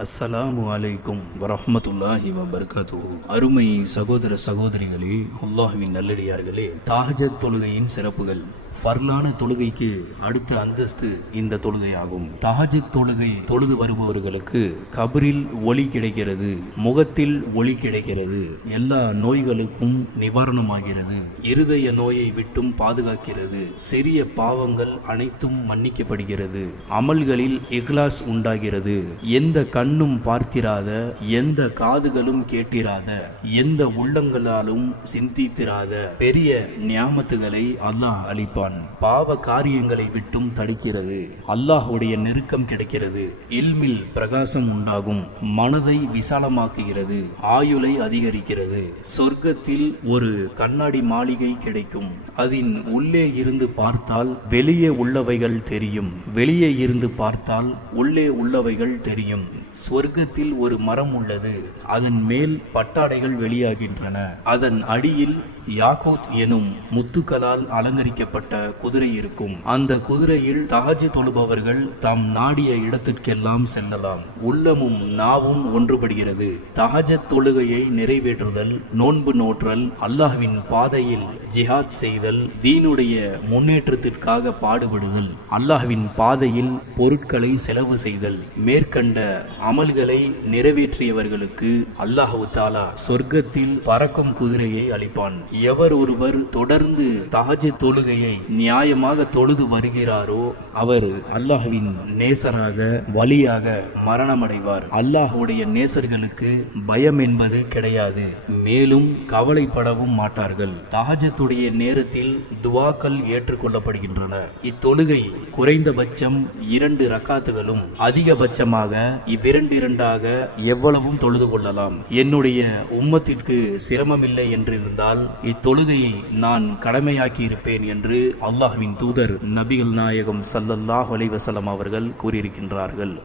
அஸ்ஸலாமு அலைக்கும் வரஹ்மத்துல்லாஹி வபர்கத்து அருமை சகோதர சகோதரிகளே அல்லாஹுவின் நல்லடியார்களே தாஹஜத் தொழுகையின் சிறப்புகள். ஃபர்லான தொழுகைக்கு அடுத்த அந்தஸ்து இந்த தொழுகையாகும். தாஹஜத் தொழுகை தொழுது வருபவர்களுக்கு கபரில் ஒளி கிடைக்கிறது முகத்தில் ஒளி கிடைக்கிறது. எல்லா நோய்களுக்கும் நிவாரணமாகிறது. இருதய நோயை விட்டும் பாதுகாக்கிறது. சிறிய பாவங்கள் அனைத்தும் மன்னிக்கப்படுகிறது. அமல்களில் இஹ்லாஸ் உண்டாகிறது. எந்த கண் கண்ணும் பார்த்திராத எந்த காதுகளும் கேட்டிராத எந்த உள்ளங்களாலும் சிந்தித்திராத பெரிய ஞாமத்துகளை அல்லாஹ் அளிப்பான். பாவ காரியங்களை விட்டும் தடுக்கிறது. அல்லாஹுடைய நெருக்கம் கிடைக்கிறது. இல்மில் பிரகாசம் உண்டாகும். மனதை விசாலமாக்குகிறது. ஆயுளை அதிகரிக்கிறது. சொர்க்கத்தில் ஒரு கண்ணாடி மாளிகை கிடைக்கும். அதன் உள்ளே இருந்து பார்த்தால் வெளியே உள்ளவைகள் தெரியும். வெளியே இருந்து பார்த்தால் உள்ளே உள்ளவைகள் தெரியும். சொர்க்கத்தில் ஒரு மரம் உள்ளது. அதன் மேல் பட்டாடைகள் வெளியாகின்றன. அதன் அடியில் யாகோத் எனும் முத்துக்களால் அலங்கரிக்கப்பட்ட குதிரை இருக்கும். அந்த குதிரையில் தகஜ தொழுபவர்கள் தாம் நாடிய இடத்திற்கெல்லாம் செல்லலாம். உள்ளமும் நாவும் ஒன்றுபடுகிறது. தகஜ தொழுகையை நிறைவேற்றுதல் நோன்பு நோற்றல் அல்லாஹ்வின் பாதையில் ஜிஹாத் செய்தல் தீனுடைய முன்னேற்றத்திற்காக பாடுபடுதல் அல்லாஹ்வின் பாதையில் பொருட்களை செலவு செய்தல் மேற்கண்ட அமல்களை நிறைவேற்றியவர்களுக்கு அல்லாஹு தாலா சொர்க்கத்தில் பறக்கும் குதிரையை அளிப்பான். எவர் ஒருவர் தொடர்ந்து தாஜ தொழுகையை நியாயமாக தொழுது வருகிறாரோ அவர் அல்லாஹுவின் நேசராக வழியாக மரணமடைவார். அல்லாஹுடைய நேசர்களுக்கு பயம் என்பது கிடையாது. மேலும் கவலைப்படவும் மாட்டார்கள். தாஜத்துடைய நேரத்தில் துவாக்கள் ஏற்றுக்கொள்ளப்படுகின்றன. இத்தொழுகை குறைந்தபட்சம் இரண்டு ரக்காத்துகளும் அதிகபட்சமாக இவ்விரண்டு இரண்டாக எவ்வளவும் தொழுது கொள்ளலாம்? என்னுடைய உம்மத்திற்கு சிரமமில்லை என்றிருந்தால் இத்தொழுகையை நான் கடமையாக்கி இருப்பேன் என்று அல்லாஹ்வின் தூதர் நபிகள் நாயகம் சல்லல்லாஹ் வலைவசலம் அவர்கள் கூறியிருக்கின்றார்கள்.